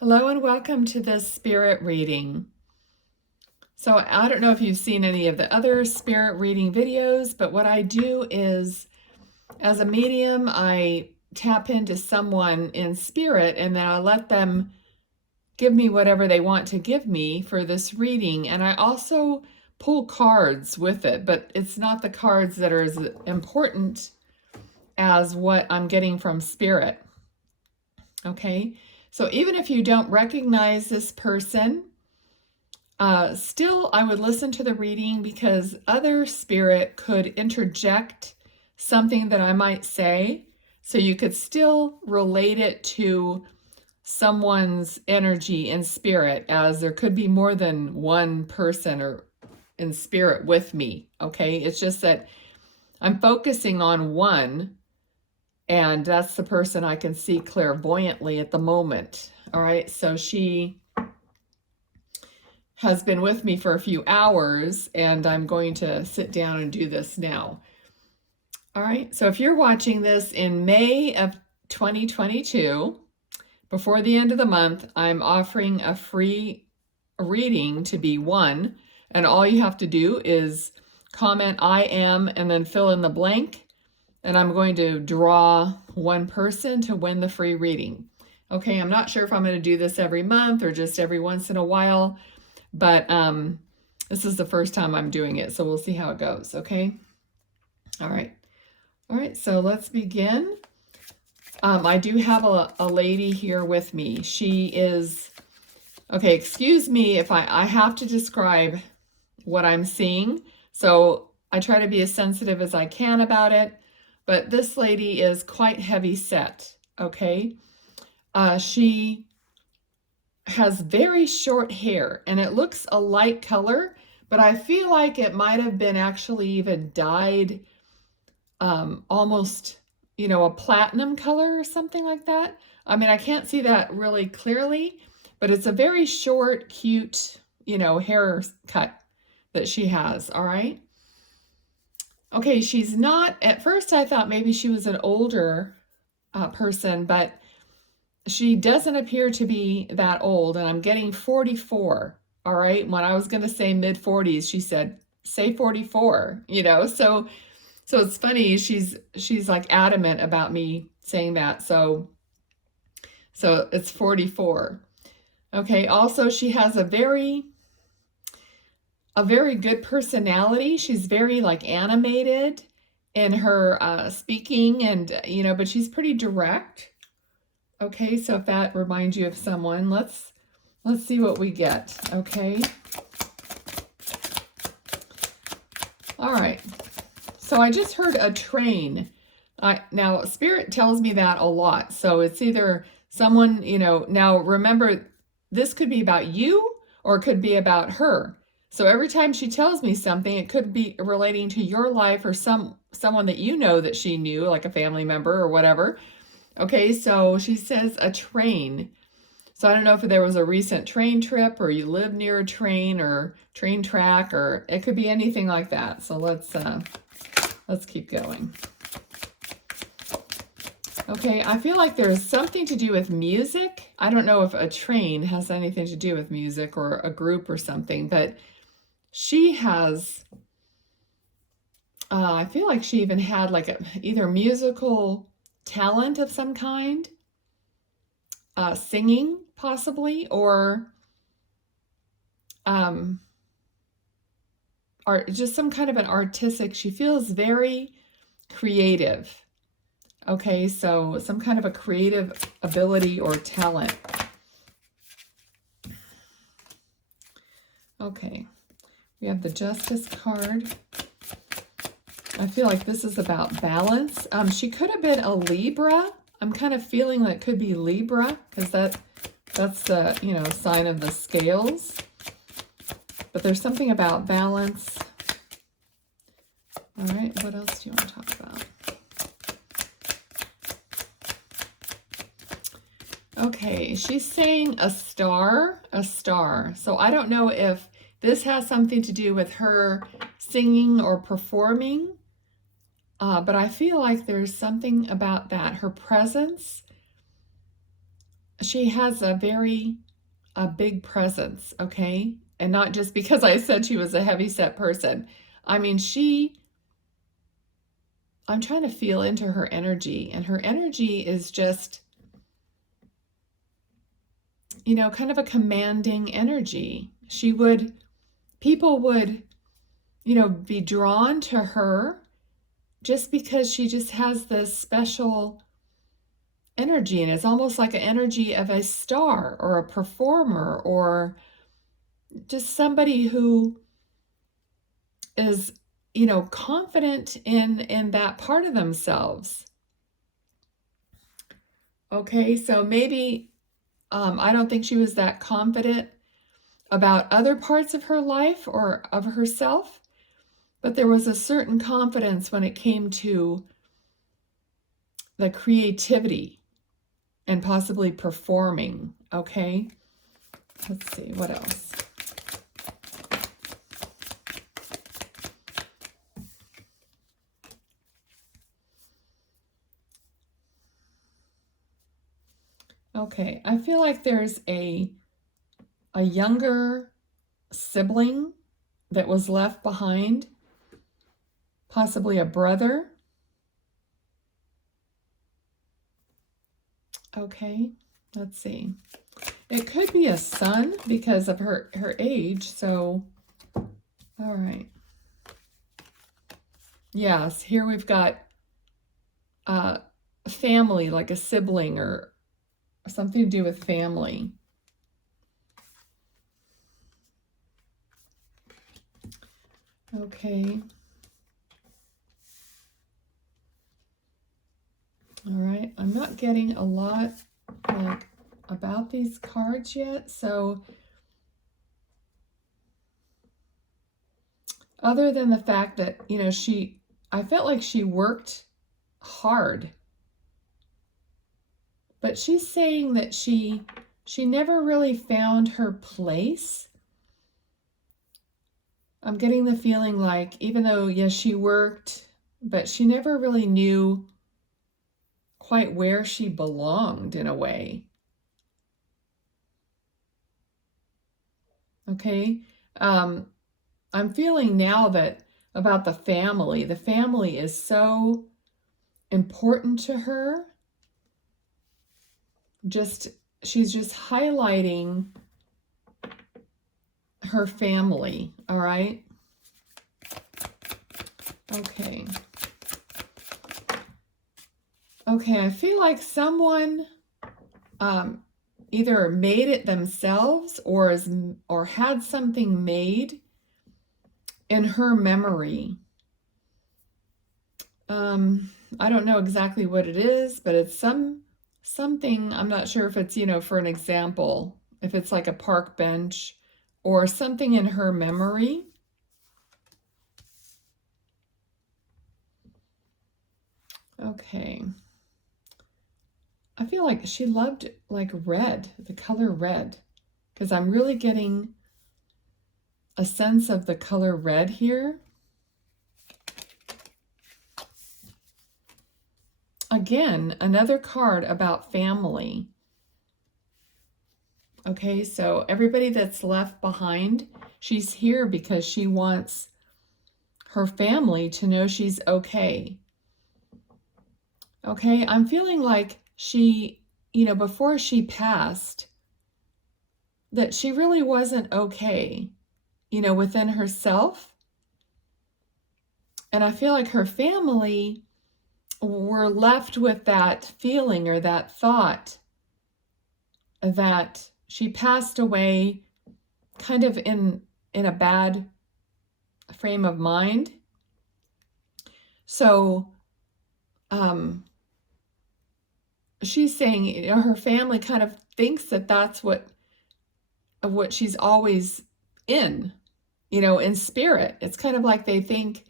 Hello and welcome to this spirit reading. So I don't know if you've seen any of the other spirit reading videos, but what I do is, as a medium, I tap into someone in spirit and then I let them give me whatever they want to give me for this reading. And I also pull cards with it, but it's not the cards that are as important as what I'm getting from spirit. Okay? So even if you don't recognize this person, still I would listen to the reading because other spirit could interject something that I might say. So you could still relate it to someone's energy and spirit, as there could be more than one person or in spirit with me. Okay. It's just that I'm focusing on one, and that's the person I can see clairvoyantly at the moment. All right. So she has been with me for a few hours, and I'm going to sit down and do this now. All right. So if you're watching this in May of 2022, before the end of the month, I'm offering a free reading to be won. And all you have to do is comment I am and then fill in the blank. And I'm going to draw one person to win the free reading. Okay, I'm not sure if I'm going to do this every month or just every once in a while, but this is the first time I'm doing it, so we'll see how it goes, okay? All right. All right, so let's begin. I do have a lady here with me. She is, okay, excuse me if I have to describe what I'm seeing, so I try to be as sensitive as I can about it. But this lady is quite heavy set, okay? She has very short hair, and it looks a light color, but I feel like it might have been actually even dyed almost, a platinum color or something like that. I mean, I can't see that really clearly, but it's a very short, cute, haircut that she has, all right? Okay, she's not, at first I thought maybe she was an older person, but she doesn't appear to be that old, and I'm getting 44, all right? When I was going to say mid-40s, she said, say 44, so it's funny, she's like adamant about me saying that, so it's 44. Okay, also she has a very good personality. She's very like animated in her speaking, and but she's pretty direct. Okay, so if that reminds you of someone, let's see what we get. Okay. All right. So I just heard a train. Now spirit tells me that a lot. So it's either someone, now remember, this could be about you or it could be about her. So every time she tells me something, it could be relating to your life or someone that that she knew, like a family member or whatever. Okay, so she says a train. So I don't know if there was a recent train trip or you live near a train or train track, or it could be anything like that. So let's keep going. Okay, I feel like there's something to do with music. I don't know if a train has anything to do with music or a group or something, but she has, I feel like she even had like either musical talent of some kind, singing possibly, or just some kind of an artistic. She feels very creative. Okay, so some kind of a creative ability or talent. Okay, we have the Justice card. I feel like this is about balance. She could have been a Libra. I'm kind of feeling that it could be Libra because that's the, sign of the scales. But there's something about balance. All right, what else do you want to talk about? Okay, she's saying a star. So I don't know if this has something to do with her singing or performing, but I feel like there's something about that. Her presence she has a big presence, okay? And not just because I said she was a heavy-set person. I mean, I'm trying to feel into her energy, and her energy is just, kind of a commanding energy. People would, be drawn to her just because she just has this special energy, and it's almost like an energy of a star or a performer or just somebody who is, confident in that part of themselves. Okay, so maybe I don't think she was that confident about other parts of her life or of herself, but there was a certain confidence when it came to the creativity and possibly performing. Okay, let's see, what else? Okay, I feel like there's a younger sibling that was left behind, possibly a brother. Okay, let's see. It could be a son because of her age, so, all right. Yes, here we've got family, like a sibling or something to do with family. Okay. All right, I'm not getting a lot about these cards yet, so other than the fact that, I felt like she worked hard, but she's saying that she never really found her place. I'm getting the feeling like, even though, yes, she worked, but she never really knew quite where she belonged in a way. Okay. I'm feeling now that about the family. The family is so important to her. She's just highlighting her family, all right? Okay. Okay, I feel like someone either made it themselves or had something made in her memory. I don't know exactly what it is, but it's something. I'm not sure if it's, for an example, if it's like a park bench or something in her memory. Okay. I feel like she loved like red, the color red, because I'm really getting a sense of the color red here. Again, another card about family. Okay, so everybody that's left behind, she's here because she wants her family to know she's okay. Okay, I'm feeling like she, before she passed, that she really wasn't okay, within herself. And I feel like her family were left with that feeling or that thought that she passed away kind of in a bad frame of mind. So she's saying, her family kind of thinks that that's what she's always in, in spirit. It's kind of like they think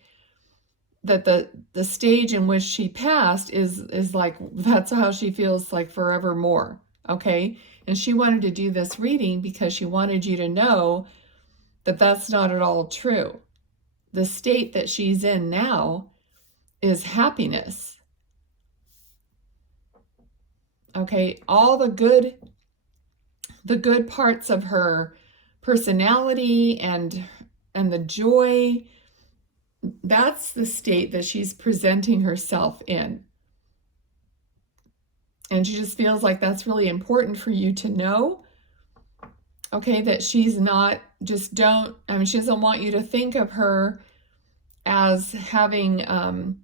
that the stage in which she passed is like, that's how she feels like forevermore. Okay. And she wanted to do this reading because she wanted you to know that that's not at all true. The state that she's in now is happiness. Okay. All the good the good parts of her personality and the joy. That's the state that she's presenting herself in. And she just feels like that's really important for you to know. Okay, that she's not, just don't, I mean, she doesn't want you to think of her as having, I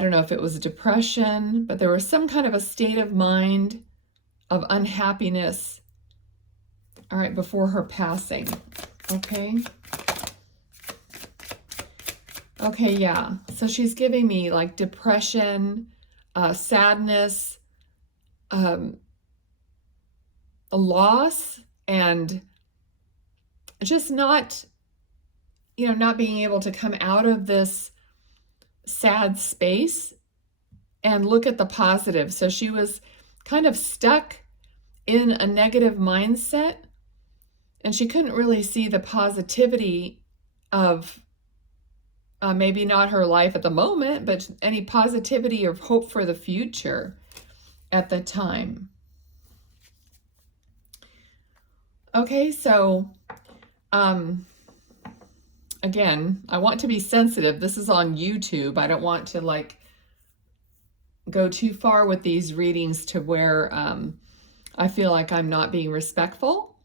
don't know if it was depression, but there was some kind of a state of mind of unhappiness, all right, before her passing. Okay. Okay, yeah. So she's giving me like depression, sadness, a loss, and just not, not being able to come out of this sad space and look at the positive. So she was kind of stuck in a negative mindset, and she couldn't really see the positivity of maybe not her life at the moment, but any positivity or hope for the future at the time. Okay, so again, I want to be sensitive. This is on YouTube. I don't want to like go too far with these readings to where I feel like I'm not being respectful.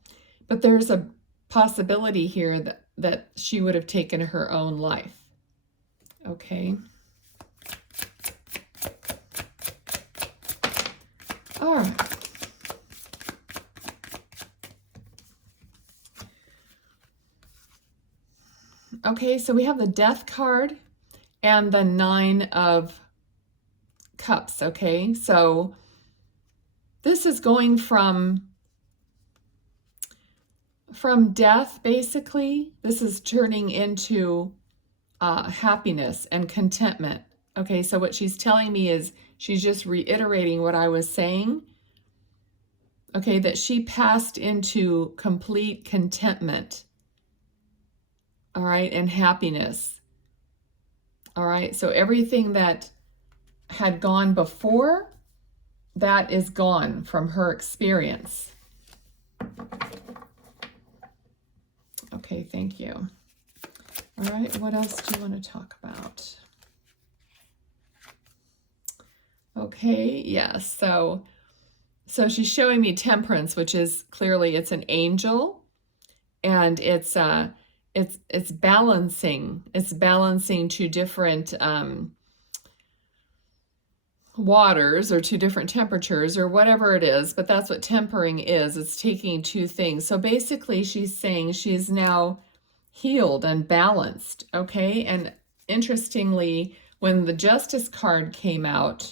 But there's a possibility here that she would have taken her own life. Okay. All right. Okay, so we have the Death card and the Nine of Cups, okay? So this is going from death, basically. This is turning into happiness and contentment. Okay, so what she's telling me is she's just reiterating what I was saying. Okay, that she passed into complete contentment. All right, and happiness. All right, so everything that had gone before, that is gone from her experience. Okay, thank you. All right, what else do you want to talk about? Okay, yes, so she's showing me Temperance, which is clearly it's an angel, and it's balancing. It's balancing two different waters or two different temperatures or whatever it is, but that's what tempering is. It's taking two things. So basically she's saying she's now healed and balanced, okay? And interestingly, when the Justice card came out,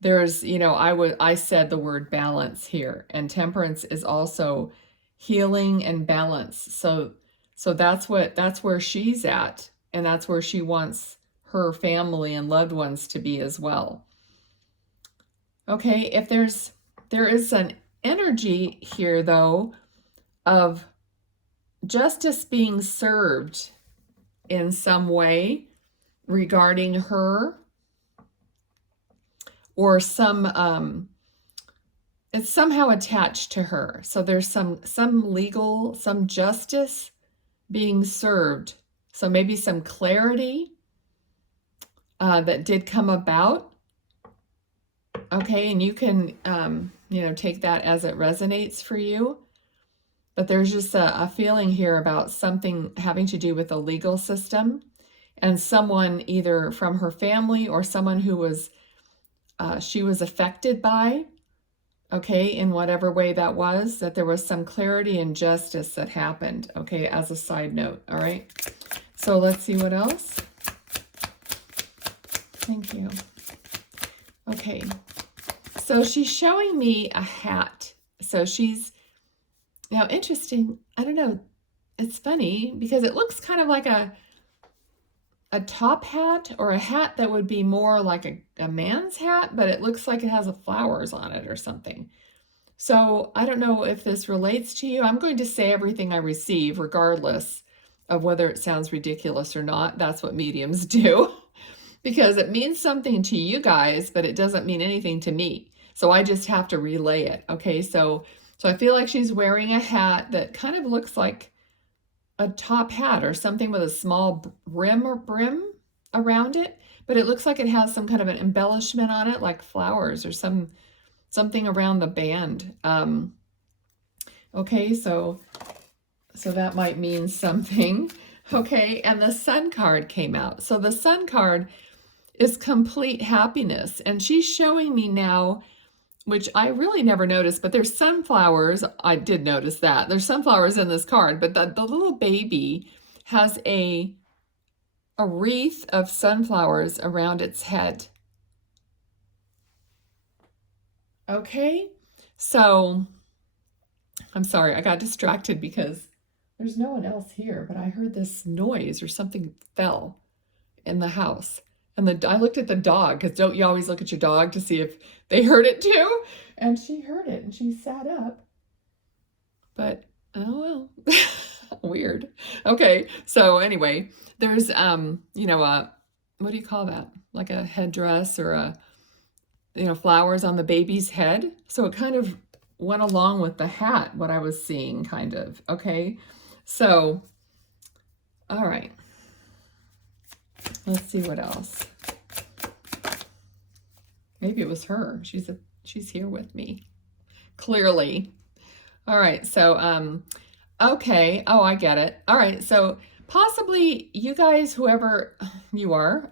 there's, I said the word balance here, and Temperance is also healing and balance. So that's where she's at, and that's where she wants her family and loved ones to be as well. Okay, if there is an energy here though of justice being served in some way regarding her, or some it's somehow attached to her. So there's some legal, some justice being served. So maybe some clarity that did come about. Okay, and you can take that as it resonates for you. But there's just a feeling here about something having to do with the legal system, and someone either from her family or someone who was she was affected by, okay, in whatever way that was, that there was some clarity and justice that happened, okay, as a side note, all right? So let's see what else. Thank you. Okay, so she's showing me a hat. So she's, now interesting, I don't know, it's funny because it looks kind of like a top hat, or a hat that would be more like a man's hat, but it looks like it has flowers on it or something. So I don't know if this relates to you. I'm going to say everything I receive, regardless of whether it sounds ridiculous or not. That's what mediums do, because it means something to you guys, but it doesn't mean anything to me. So I just have to relay it. Okay, so I feel like she's wearing a hat that kind of looks like a top hat or something with a small rim around it, but it looks like it has some kind of an embellishment on it, like flowers or something around the band. Okay, so that might mean something. Okay, and the Sun card came out. So the Sun card is complete happiness, and she's showing me now, which I really never noticed, but there's sunflowers. I did notice that. There's sunflowers in this card, but the little baby has a wreath of sunflowers around its head. Okay, so I'm sorry, I got distracted because there's no one else here, but I heard this noise or something fell in the house. And I looked at the dog, because don't you always look at your dog to see if they heard it too? And she heard it and she sat up. But, oh well, weird. Okay, so anyway, there's, you know, what do you call that? Like a headdress or flowers on the baby's head. So it kind of went along with the hat, what I was seeing, kind of. Okay, so, all right. Let's see what else. Maybe it was her. She's here with me, clearly. All right, so, okay. Oh, I get it. All right, so possibly you guys, whoever you are,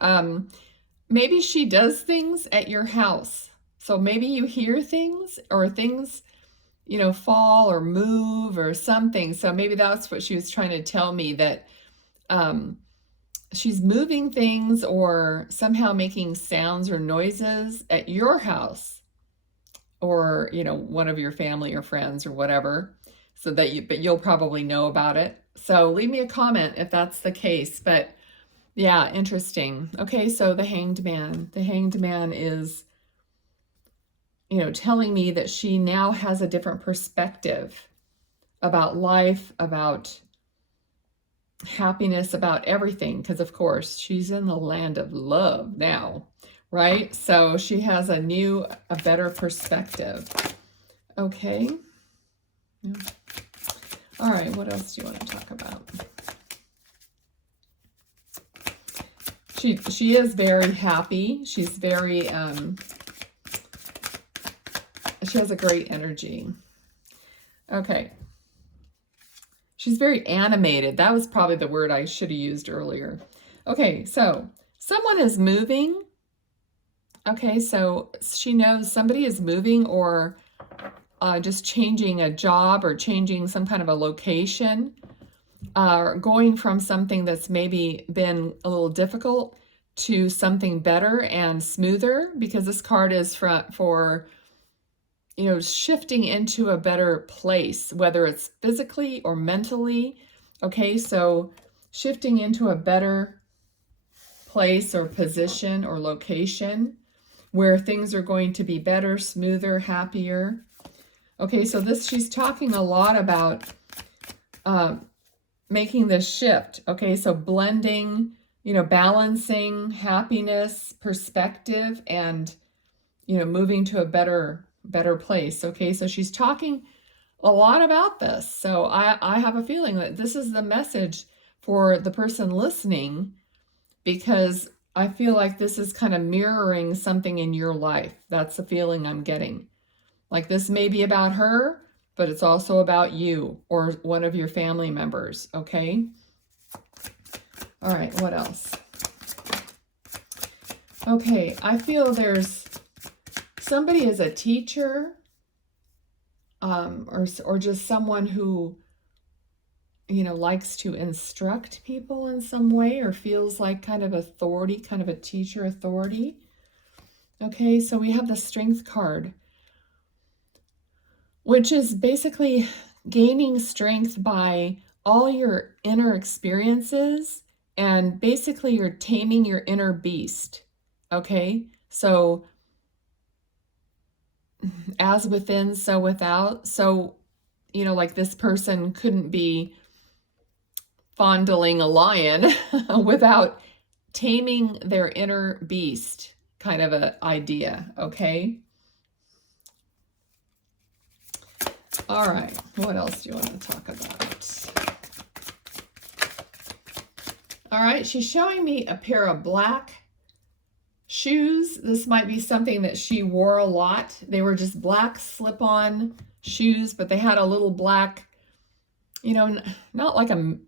maybe she does things at your house. So maybe you hear things or things, fall or move or something. So maybe that's what she was trying to tell me, that she's moving things or somehow making sounds or noises at your house, or, one of your family or friends or whatever, so that but you'll probably know about it. So leave me a comment if that's the case. But yeah, interesting. Okay, so the Hanged Man. The Hanged Man is, telling me that she now has a different perspective about life, about happiness, about everything, because of course she's in the land of love now, right? So she has a better perspective. Okay. Yeah. All right, what else do you want to talk about? She is very happy. She's very she has a great energy. Okay. She's very animated. That was probably the word I should have used earlier. Okay, so someone is moving. Okay, so she knows somebody is moving, or just changing a job, or changing some kind of a location, going from something that's maybe been a little difficult to something better and smoother, because this card is for shifting into a better place, whether it's physically or mentally. Okay, so shifting into a better place or position or location where things are going to be better, smoother, happier. Okay, so she's talking a lot about making this shift. Okay, so blending, balancing happiness, perspective, and, moving to a better place. Okay, so she's talking a lot about this. So I have a feeling that this is the message for the person listening, because I feel like this is kind of mirroring something in your life. That's the feeling I'm getting. Like this may be about her, but it's also about you or one of your family members. Okay. All right, what else? Okay, I feel there's somebody is a teacher, or just someone who, likes to instruct people in some way, or feels like kind of authority, kind of a teacher authority. Okay, so we have the Strength card, which is basically gaining strength by all your inner experiences, and basically you're taming your inner beast. Okay, so as within, so without. So, like this person couldn't be fondling a lion without taming their inner beast, kind of an idea. Okay. All right, what else do you want to talk about? All right, she's showing me a pair of black shoes. This might be something that she wore a lot. They were just black slip-on shoes, but they had a little black, you know, not like a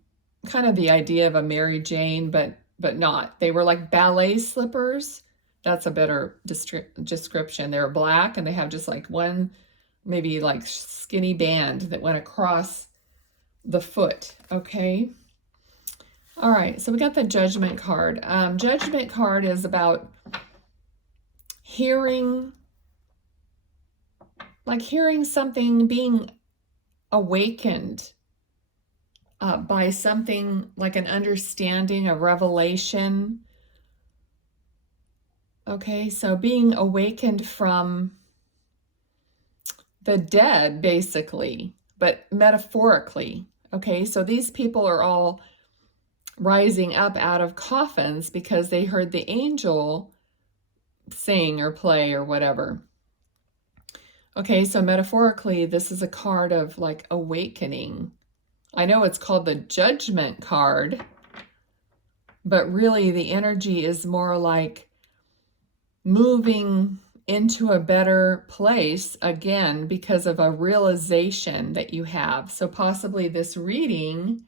kind of the idea of a Mary Jane, but not. They were like ballet slippers. That's a better description. They're black and they have just like one, maybe like skinny band that went across the foot. Okay. All right. So we got the Judgment card. Judgment card is about hearing something, being awakened by something like an understanding, a revelation. Okay, so being awakened from the dead, basically, but metaphorically. Okay, so these people are all rising up out of coffins because they heard the angel sing or play or whatever. Okay, so metaphorically, this is a card of like awakening. I know it's called the Judgment card, but really the energy is more like moving into a better place again because of a realization that you have. So possibly this reading,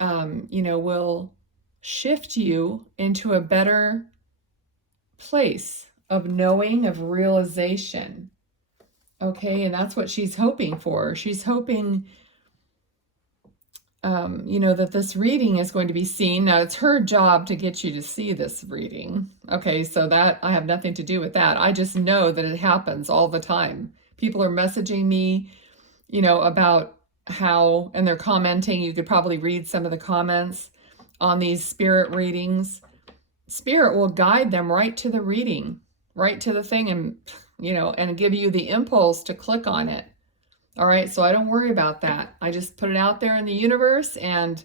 will shift you into a better place of knowing, of realization. Okay, and that's what she's hoping for. She's hoping that this reading is going to be seen. Now, it's her job to get you to see this reading. Okay, so that I have nothing to do with that. I just know that it happens all the time. People are messaging me, about how, and they're commenting. You could probably read some of the comments on these spirit readings. Spirit will guide them right to the reading, right to the thing, and give you the impulse to click on it. All right, so I don't worry about that. I just put it out there in the universe and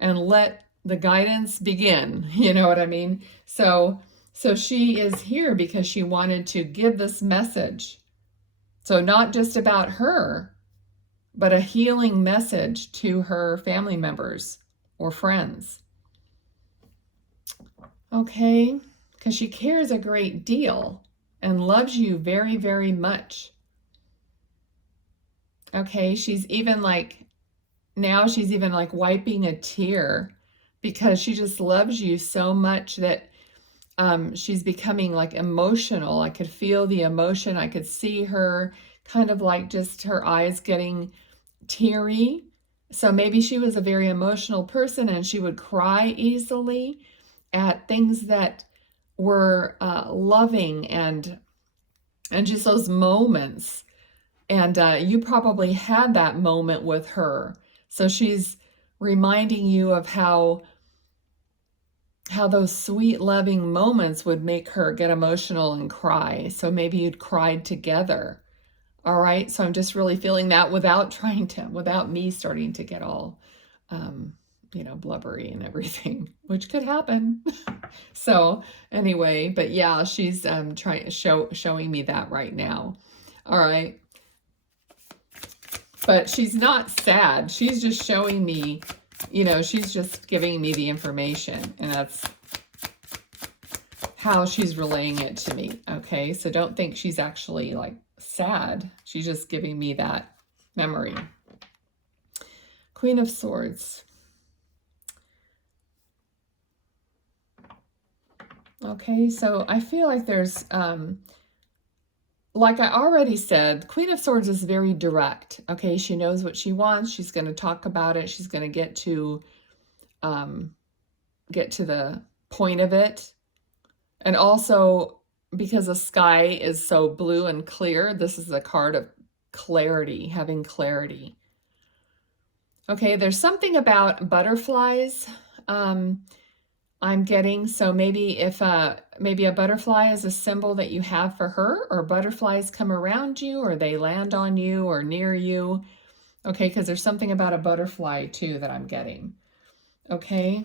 let the guidance begin. You know what I mean? So she is here because she wanted to give this message. So not just about her, but a healing message to her family members or friends. Okay, because she cares a great deal and loves you very, very much. Okay, she's even wiping a tear because she just loves you so much that she's becoming like emotional. I could feel the emotion. I could see her kind of like just her eyes getting teary. So maybe she was a very emotional person and she would cry easily at things that were loving and just those moments. And you probably had that moment with her. So she's reminding you of how those sweet, loving moments would make her get emotional and cry. So maybe you'd cried together. All right. So I'm just really feeling that without me starting to get all, blubbery and everything, which could happen. So anyway, but yeah, she's showing me that right now. All right. But she's not sad. She's just showing me, she's just giving me the information. And that's how she's relaying it to me. Okay, so don't think she's actually like sad. She's just giving me that memory. Queen of Swords. Okay, so I feel like there's, like I already said, Queen of Swords is very direct. Okay, she knows what she wants. She's going to talk about it. She's going to get to the point of it. And also, because the sky is so blue and clear, this is a card of clarity, having clarity. Okay, there's something about butterflies I'm getting. So maybe if maybe a butterfly is a symbol that you have for her, or butterflies come around you, or they land on you or near you. Okay, because there's something about a butterfly too that I'm getting. Okay,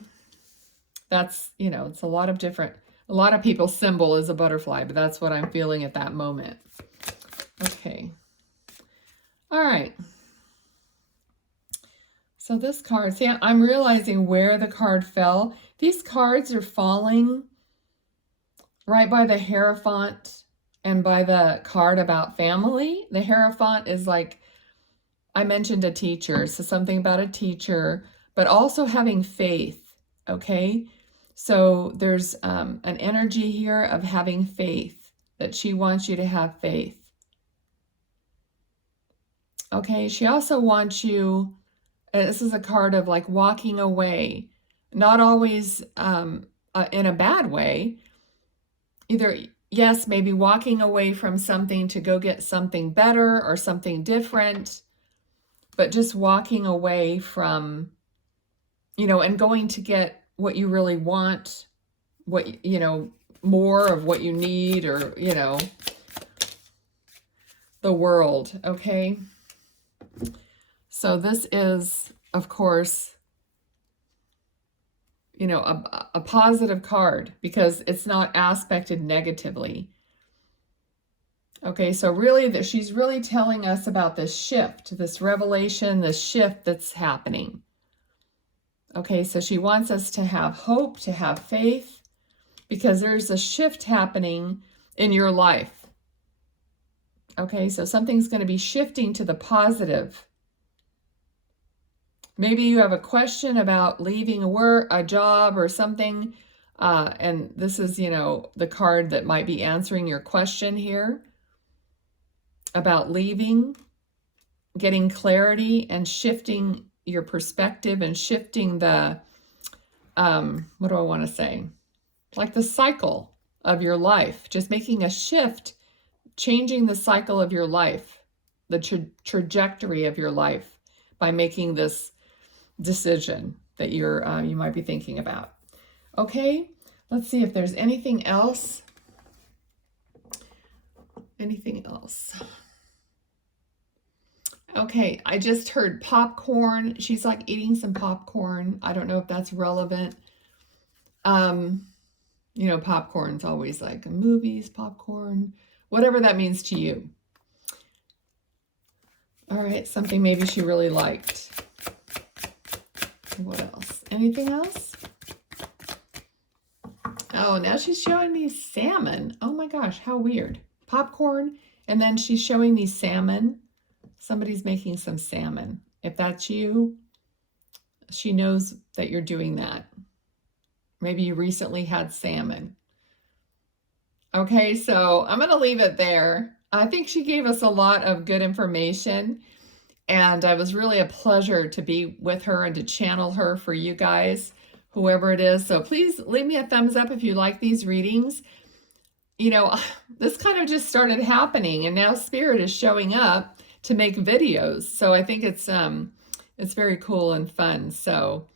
that's, it's a lot of people's symbol is a butterfly, but that's what I'm feeling at that moment. Okay. All right. So this card, see, I'm realizing where the card fell. These cards are falling right by the Hierophant and by the card about family. The Hierophant is like, I mentioned a teacher, so something about a teacher, but also having faith, okay? So there's an energy here of having faith, that she wants you to have faith. Okay, she also wants you, this is a card of like walking away, not always in a bad way. Either, yes, maybe walking away from something to go get something better or something different, but just walking away from, and going to get what you really want, what, more of what you need, or, the world, okay? So this is, of course, a positive card because it's not aspected negatively. Okay, so really she's really telling us about this shift, this revelation, this shift that's happening. Okay, so she wants us to have hope, to have faith, because there's a shift happening in your life. Okay, so something's going to be shifting to the positive. Maybe you have a question about leaving a job or something, and this is, the card that might be answering your question here about leaving, getting clarity and shifting your perspective and shifting the, what do I want to say? Like the cycle of your life, just making a shift, changing the cycle of your life, the trajectory of your life by making this decision that you might be thinking about. Okay, let's see if there's anything else. Anything else? Okay, I just heard popcorn. She's like eating some popcorn. I don't know if that's relevant. Popcorn's always like movies, popcorn, whatever that means to you. All right, something maybe she really liked. What else? Anything else? Oh, now she's showing me salmon. Oh my gosh, how weird. Popcorn, and then she's showing me salmon. Somebody's making some salmon. If that's you, she knows that you're doing that. Maybe you recently had salmon. Okay, so I'm going to leave it there. I think she gave us a lot of good information, and it was really a pleasure to be with her and to channel her for you guys, whoever it is. So please leave me a thumbs up if you like these readings. This kind of just started happening, and now Spirit is showing up to make videos. So I think it's very cool and fun. So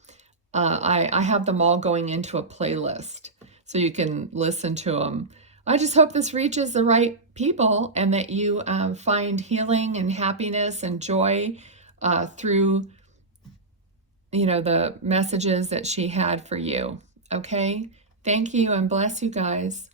I have them all going into a playlist so you can listen to them. I just hope this reaches the right people and that you find healing and happiness and joy through, the messages that she had for you. Okay? Thank you and bless you guys.